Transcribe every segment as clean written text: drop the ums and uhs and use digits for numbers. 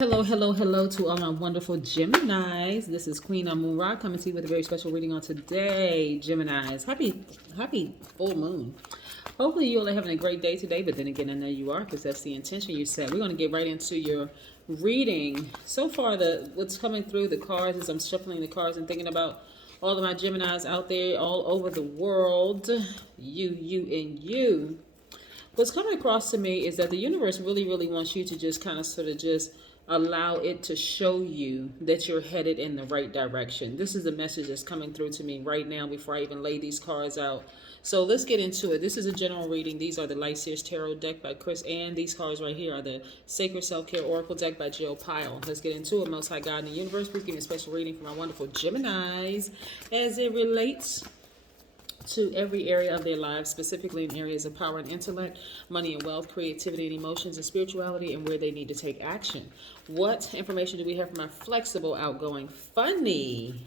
Hello, hello, hello to all my wonderful Geminis. This is Queen Amun Ra coming to you with a very special reading on today, Geminis. Happy full moon. Hopefully you all are having a great day today, but then again, I know you are because that's the intention you set. We're going to get right into your reading. So far, what's coming through the cards as I'm shuffling the cards and thinking about all of my Geminis out there all over the world. You. What's coming across to me is that the universe really wants you to just kind of sort of just allow it to show you that you're headed in the right direction. This is the message that's coming through to me right now before I even lay these cards out. So let's get into it. This is a general reading. These are the Light Seers Tarot deck by Chris, and these cards right here are the Sacred Self-Care Oracle deck by Jill Pyle. Let's get into it. Most High God in the universe, please give me a special reading for my wonderful Geminis as it relates to every area of their lives, specifically in areas of power and intellect, money and wealth, creativity and emotions, and spirituality, and where they need to take action. What information do we have from our flexible, outgoing, funny,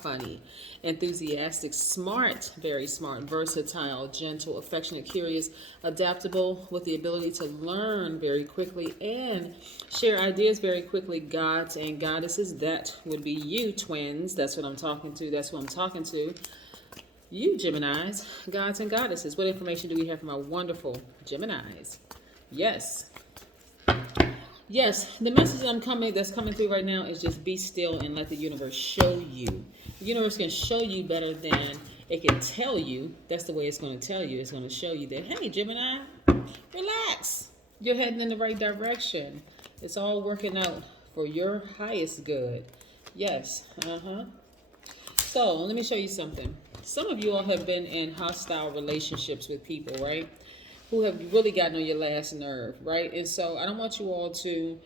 funny, enthusiastic, smart, very smart, versatile, gentle, affectionate, curious, adaptable, with the ability to learn very quickly and share ideas very quickly, gods and goddesses? That would be you, twins. That's what I'm talking to. That's who I'm talking to. You Geminis, gods and goddesses. What information do we have from our wonderful Geminis? Yes. The message that's coming through right now is just be still and let the universe show you. The universe can show you better than it can tell you. That's the way it's going to tell you. It's going to show you that, hey, Gemini, relax. You're heading in the right direction. It's all working out for your highest good. Yes. So let me show you something. Some of you all have been in hostile relationships with people, right? Who have really gotten on your last nerve, right? And so I don't want you all to,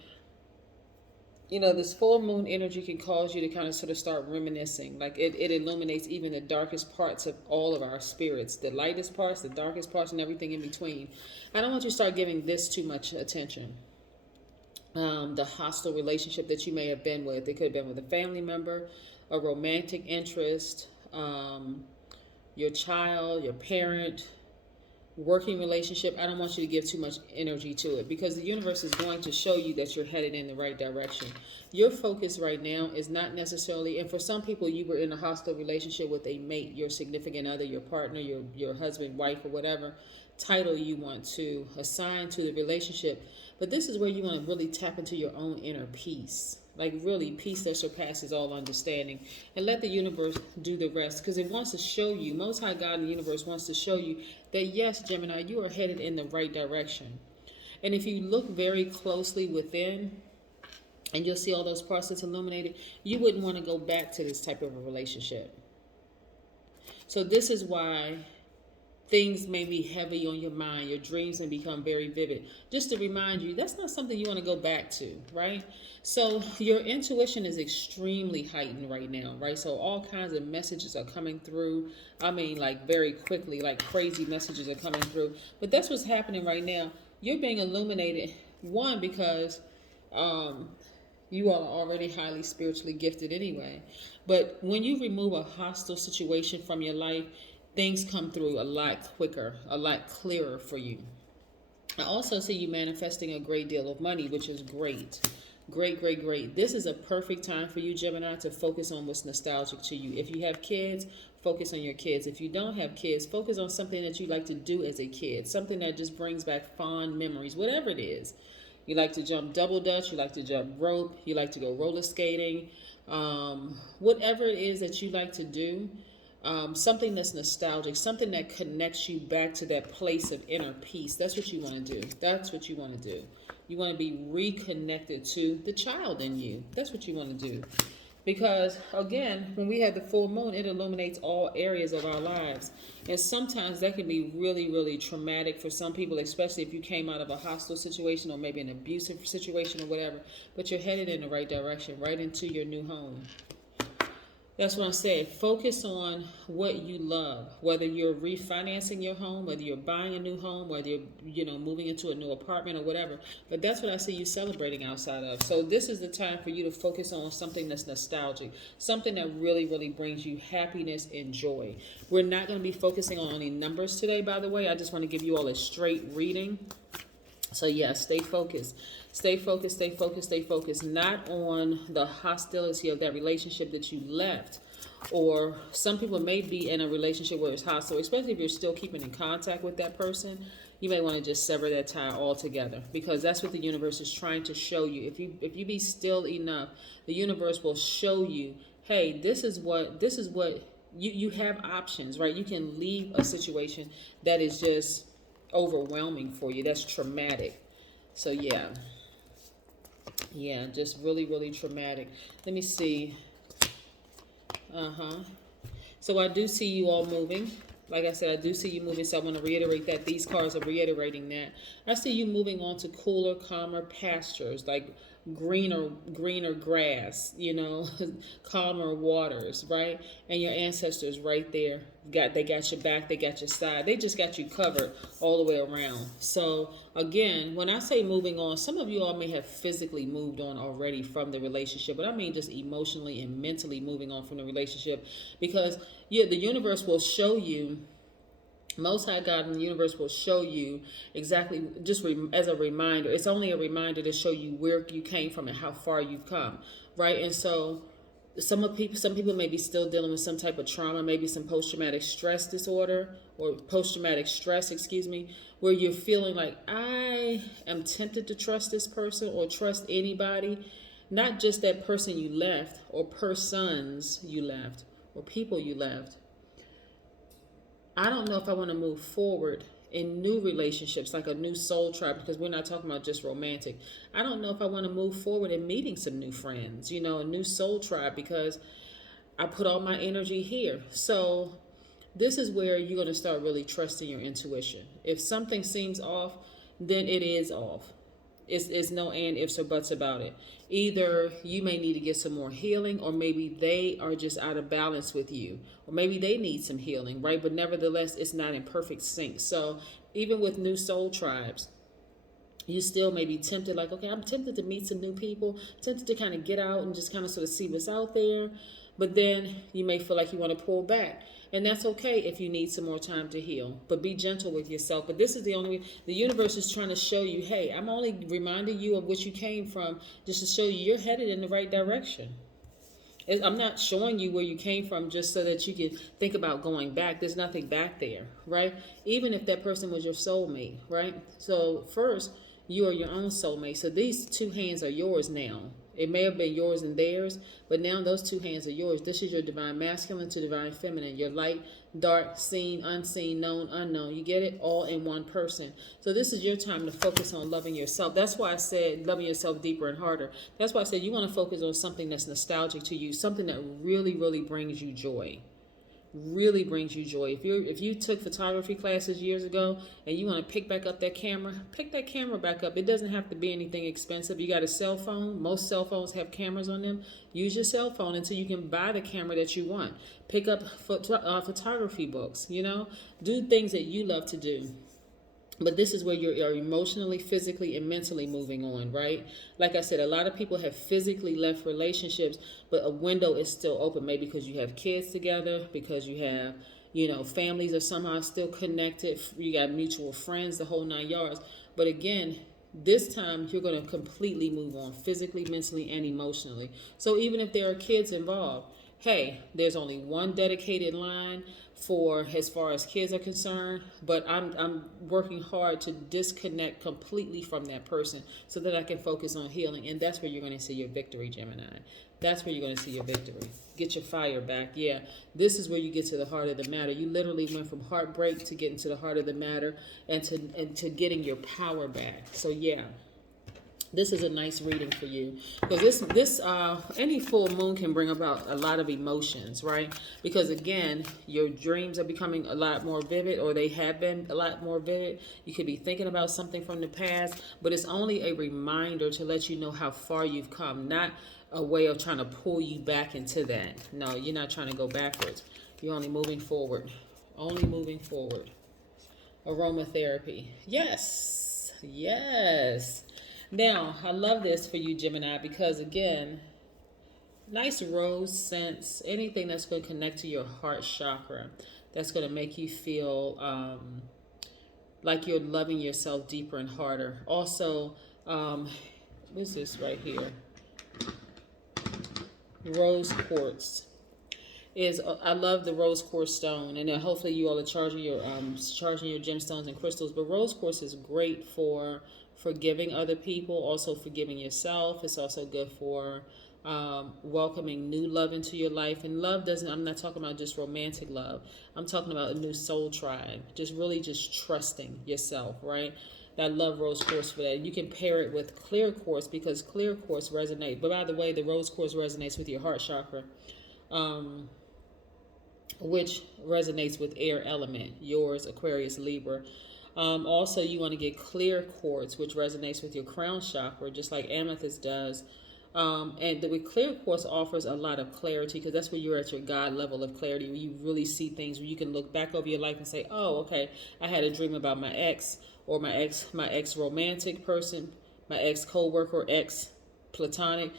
this full moon energy can cause you to kind of sort of start reminiscing. Like it illuminates even the darkest parts of all of our spirits, the lightest parts, the darkest parts, and everything in between. I don't want you to start giving this too much attention. The hostile relationship that you may have been with. It could have been with a family member, a romantic interest, your child, your parent, working relationship. I don't want you to give too much energy to it because the universe is going to show you that you're headed in the right direction. Your focus right now is not necessarily, and for some people you were in a hostile relationship with a mate, your significant other, your partner, your husband, wife, or whatever title you want to assign to the relationship. But this is where you want to really tap into your own inner peace. Like really peace that surpasses all understanding, and let the universe do the rest, because it wants to show you, Most High God in the universe wants to show you that yes, Gemini, you are headed in the right direction. And if you look very closely within, and you'll see all those parts that's illuminated, you wouldn't want to go back to this type of a relationship. So this is why things may be heavy on your mind. Your dreams may become very vivid. Just to remind you, that's not something you want to go back to, right? So your intuition is extremely heightened right now, right? So all kinds of messages are coming through. I mean, like very quickly, like crazy messages are coming through. But that's what's happening right now. You're being illuminated, one, because you are already highly spiritually gifted anyway. But when you remove a hostile situation from your life, things come through a lot quicker, a lot clearer for you. I also see you manifesting a great deal of money, which is great. Great. This is a perfect time for you, Gemini, to focus on what's nostalgic to you. If you have kids, focus on your kids. If you don't have kids, focus on something that you like to do as a kid, something that just brings back fond memories, whatever it is. You like to jump double dutch, you like to jump rope, you like to go roller skating, whatever it is that you like to do. Something that's nostalgic, something that connects you back to that place of inner peace. That's what you want to do. You want to be reconnected to the child in you. That's what you want to do. Because, again, when we have the full moon, it illuminates all areas of our lives. And sometimes that can be really traumatic for some people, especially if you came out of a hostile situation or maybe an abusive situation or whatever. But you're headed in the right direction, right into your new home. That's what I'm saying. Focus on what you love, whether you're refinancing your home, whether you're buying a new home, whether you're moving into a new apartment or whatever. But that's what I see you celebrating outside of. So this is the time for you to focus on something that's nostalgic, something that really brings you happiness and joy. We're not going to be focusing on any numbers today, by the way. I just want to give you all a straight reading. So yeah, stay focused. Stay focused, stay focused, stay focused. Not on the hostility of that relationship that you left. Or some people may be in a relationship where it's hostile, especially if you're still keeping in contact with that person. You may want to just sever that tie altogether, because that's what the universe is trying to show you. If you be still enough, the universe will show you, hey, this is what you have options, right? You can leave a situation that is just overwhelming for you, that's traumatic. So yeah, just really, really traumatic. Let me see. So I do see you all moving. Like I said, I do see you moving. So I want to reiterate that. These cards are reiterating that. I see you moving on to cooler, calmer pastures, like greener grass, calmer waters, right? And your ancestors right there, they got your back, they got your side. They just got you covered all the way around. So again, when I say moving on, some of you all may have physically moved on already from the relationship, but I mean just emotionally and mentally moving on from the relationship, because the universe will show you, most High God in the universe will show you exactly, just as a reminder. It's only a reminder to show you where you came from and how far you've come, right? And so some people may be still dealing with some type of trauma, maybe some post-traumatic stress disorder, or post-traumatic stress, excuse me, where you're feeling like, I am tempted to trust this person or trust anybody, not just that person you left, or persons you left, or people you left. I don't know if I want to move forward in new relationships, like a new soul tribe, because we're not talking about just romantic. I don't know if I want to move forward in meeting some new friends, a new soul tribe, because I put all my energy here. So this is where you're going to start really trusting your intuition. If something seems off, then it is off. It's no and ifs or buts about it. Either you may need to get some more healing, or maybe they are just out of balance with you, or maybe they need some healing, right? But nevertheless, it's not in perfect sync. So even with new soul tribes, you still may be tempted, like, okay, I'm tempted to meet some new people, tempted to kind of get out and just kind of sort of see what's out there. But then you may feel like you want to pull back. And that's okay if you need some more time to heal. But be gentle with yourself. But this is the only way. The universe is trying to show you, hey, I'm only reminding you of what you came from, just to show you you're headed in the right direction. I'm not showing you where you came from just so that you can think about going back. There's nothing back there, right? Even if that person was your soulmate, right? So first, you are your own soulmate. So these two hands are yours now. It may have been yours and theirs, but now those two hands are yours. This is your divine masculine to divine feminine, your light, dark, seen, unseen, known, unknown. You get it? All in one person. So this is your time to focus on loving yourself. That's why I said loving yourself deeper and harder. That's why I said you want to focus on something that's nostalgic to you, something that really, really brings you joy. Really brings you joy. If you took photography classes years ago and you want to pick back up that camera, pick that camera back up. It doesn't have to be anything expensive. You got a cell phone. Most cell phones have cameras on them. Use your cell phone until you can buy the camera that you want. Pick up photography books. Do things that you love to do. But this is where you're emotionally, physically, and mentally moving on, right? Like I said, a lot of people have physically left relationships, but a window is still open, maybe because you have kids together, because you have, families are somehow still connected. You got mutual friends, the whole 9 yards. But again, this time you're going to completely move on physically, mentally, and emotionally. So even if there are kids involved, hey, there's only one dedicated line for as far as kids are concerned, but I'm working hard to disconnect completely from that person so that I can focus on healing. And that's where you're going to see your victory, Gemini. That's where you're going to see your victory. Get your fire back. Yeah, this is where you get to the heart of the matter. You literally went from heartbreak to getting to the heart of the matter, and to getting your power back. So yeah, this is a nice reading for you, because this any full moon can bring about a lot of emotions, right? Because again, your dreams are becoming a lot more vivid, or they have been a lot more vivid. You could be thinking about something from the past, but it's only a reminder to let you know how far you've come, not a way of trying to pull you back into that. No, you're not trying to go backwards. You're only moving forward. Only moving forward. Aromatherapy. Yes. Yes. Now, I love this for you, Gemini, because again, nice rose scents, anything that's going to connect to your heart chakra, that's going to make you feel like you're loving yourself deeper and harder. Also, what's this right here? Rose quartz is I love the rose quartz stone, and then hopefully you all are charging your gemstones and crystals. But rose quartz is great for forgiving other people, also forgiving yourself. It's also good for welcoming new love into your life. And love doesn't, I'm not talking about just romantic love. I'm talking about a new soul tribe. Just really just trusting yourself, right? I love rose quartz for that. You can pair it with clear quartz because clear quartz resonates. But by the way, the rose quartz resonates with your heart chakra, which resonates with air element, yours, Aquarius, Libra. Also, you want to get clear quartz, which resonates with your crown chakra, just like amethyst does. And the clear quartz offers a lot of clarity because that's where you're at your God level of clarity, where you really see things, where you can look back over your life and say, "Oh, okay, I had a dream about my ex, or my ex romantic person, my ex co-worker, ex platonic."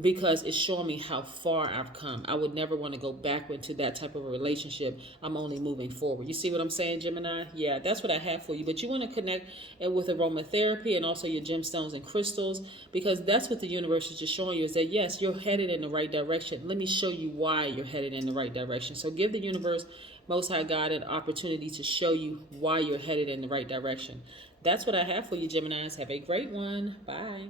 Because it's showing me how far I've come. I would never want to go back into that type of a relationship. I'm only moving forward. You see what I'm saying, Gemini? Yeah, that's what I have for you. But you want to connect it with aromatherapy and also your gemstones and crystals, because that's what the universe is just showing you, is that yes, you're headed in the right direction. Let me show you why you're headed in the right direction. So give the universe, Most High God, an opportunity to show you why you're headed in the right direction. That's what I have for you, Geminis. Have a great one. Bye.